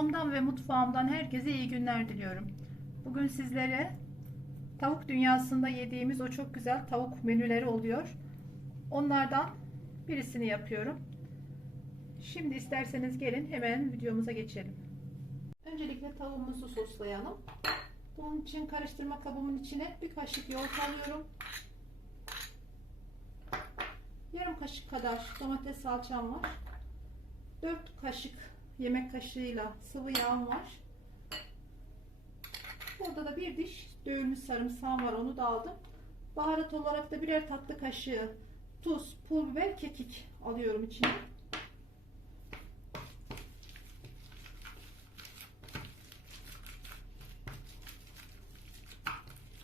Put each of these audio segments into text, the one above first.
Kanalımdan ve mutfağımdan herkese iyi günler diliyorum. Bugün sizlere tavuk dünyasında yediğimiz o çok güzel tavuk menüleri oluyor. Onlardan birisini yapıyorum. Şimdi isterseniz gelin hemen videomuza geçelim. Öncelikle tavuğumuzu soslayalım. Bunun için karıştırma kabımın içine bir kaşık yoğurt alıyorum. Yarım kaşık kadar domates salçam var. 4 kaşık yemek kaşığıyla sıvı yağım var. Burada da bir diş dövülmüş sarımsağım var. Onu da aldım. Baharat olarak da birer tatlı kaşığı tuz, pul biber, kekik alıyorum içine.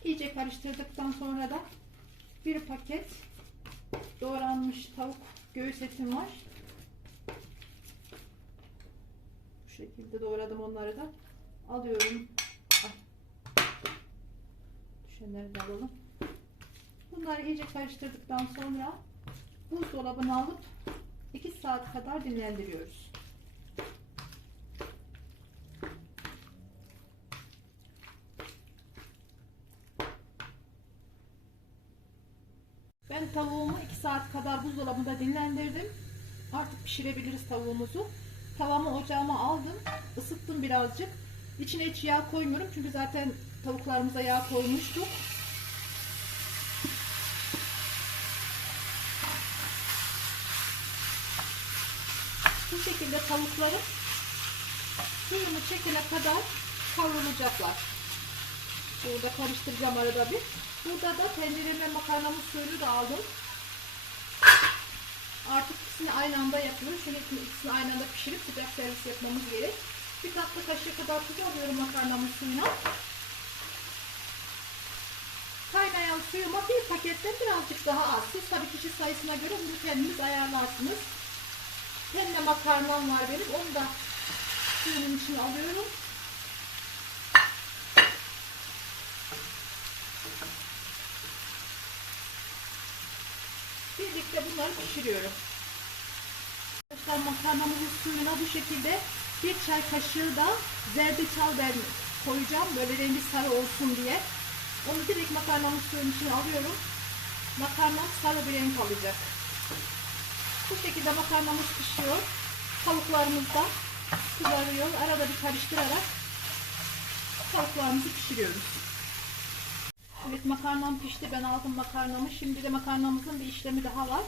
İyice karıştırdıktan sonra da bir paket doğranmış tavuk göğüs etim var. Bu şekilde doğradım onları da. Alıyorum. Düşenleri de alalım. Bunları iyice karıştırdıktan sonra buzdolabına alıp 2 saat kadar dinlendiriyoruz. Ben tavuğumu 2 saat kadar buzdolabında dinlendirdim. Artık pişirebiliriz tavuğumuzu. Tavamı ocağıma aldım. ısıttım birazcık. İçine hiç yağ koymuyorum. Çünkü zaten tavuklarımıza yağ koymuştuk. Bu şekilde tavuklarım suyunu çekene kadar kavrulacaklar. Burada karıştıracağım arada bir. Burada da tencereme makarnamın suyunu da aldım. Artık ikisini aynı anda yapıyoruz. Şöyle ikisini aynı anda pişirip sıcak servis yapmamız gerek. Bir tatlı kaşığı kadar tuz alıyorum makarnamın suyuna. Kaynayan suyuma bir paketten birazcık daha az. Siz tabii kişi sayısına göre bunu kendiniz ayarlarsınız. Penne makarnam var benim. Onu da suyunun içine alıyorum. Birlikte bunları pişiriyorum. Arkadaşlar makarnamızın suyuna bu şekilde bir çay kaşığı da zerdeçal ben koyacağım. Böyle rengi sarı olsun diye. Onu direkt makarnamın suyunun içine alıyorum. Makarnam sarı bir renk alacak. Bu şekilde makarnamız pişiyor. Tavuklarımız da kızarıyor. Arada bir karıştırarak tavuklarımızı pişiriyoruz. Evet makarnam pişti. Ben aldım makarnamı. Şimdi de makarnamızın bir işlemi daha var.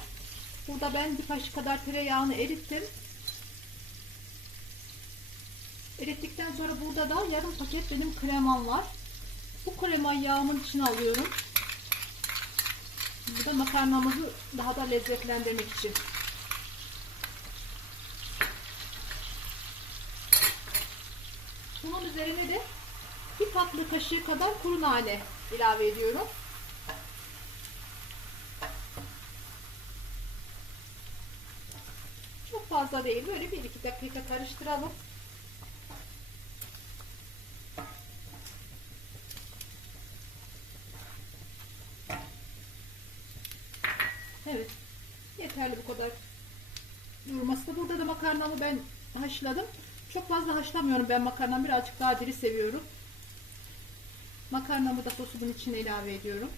Burada ben bir kaşık kadar tereyağını erittim. Erittikten sonra burada da yarım paket benim kremam var. Bu kremayı yağımın içine alıyorum. Bu da makarnamızı daha da lezzetlendirmek için. Bunun üzerine de bir tatlı kaşığı kadar kuru nane ilave ediyorum. Çok fazla değil. Böyle bir iki dakika karıştıralım. Evet. Yeterli bu kadar durması da. Burada da makarnamı ben haşladım. Çok fazla haşlamıyorum ben makarnamı. Birazcık daha diri seviyorum. Makarnamı da sosumun içine ilave ediyorum.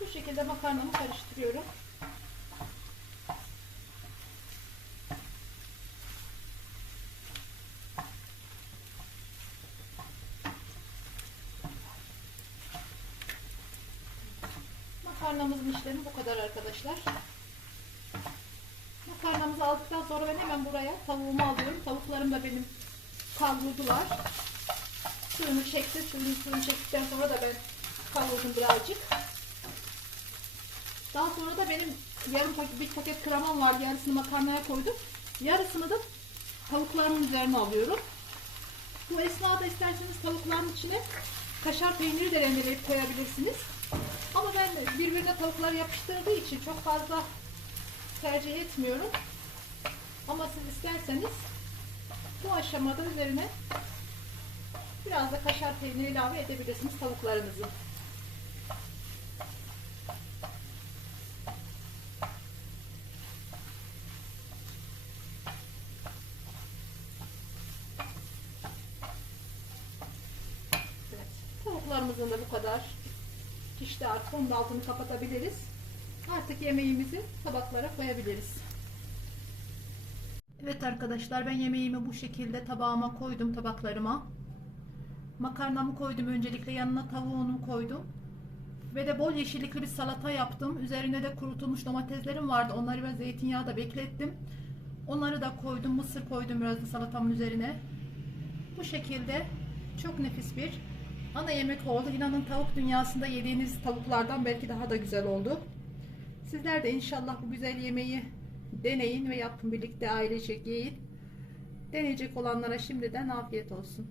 Bu şekilde makarnamı karıştırıyorum. Makarnamızın işlemi bu kadar arkadaşlar. Makarnamızı aldıktan sonra ben hemen buraya tavuğumu alıyorum. Tavuklarım da benim kavruldular. Suyunu çekti. Suyunu, suyunu çektikten sonra da ben kavurdum birazcık. Daha sonra da benim yarım paket, bir paket kremam vardı. Yarısını makarnaya koydum. Yarısını da tavuklarımın üzerine alıyorum. Bu esnada isterseniz tavukların içine kaşar peyniri de rendeleyip koyabilirsiniz. Ama ben birbirine tavuklar yapıştırdığı için çok fazla tercih etmiyorum. Ama siz isterseniz bu aşamada üzerine biraz da kaşar peyniri ilave edebilirsiniz tavuklarınızı. Evet, tavuklarımızın da bu kadar pişti artık. Onun altını kapatabiliriz. Artık yemeğimizi tabaklara koyabiliriz. Evet arkadaşlar ben yemeğimi bu şekilde tabağıma koydum tabaklarıma. Makarnamı koydum öncelikle yanına tavuğunu koydum. Ve de bol yeşillikli bir salata yaptım. Üzerine de kurutulmuş domateslerim vardı. Onları ben zeytinyağı da beklettim. Onları da koydum. Mısır koydum biraz da salatamın üzerine. Bu şekilde çok nefis bir ana yemek oldu. İnanın tavuk dünyasında yediğiniz tavuklardan belki daha da güzel oldu. Sizler de inşallah bu güzel yemeği deneyin ve yapın birlikte ailecek yiyin. Deneyecek olanlara şimdiden afiyet olsun.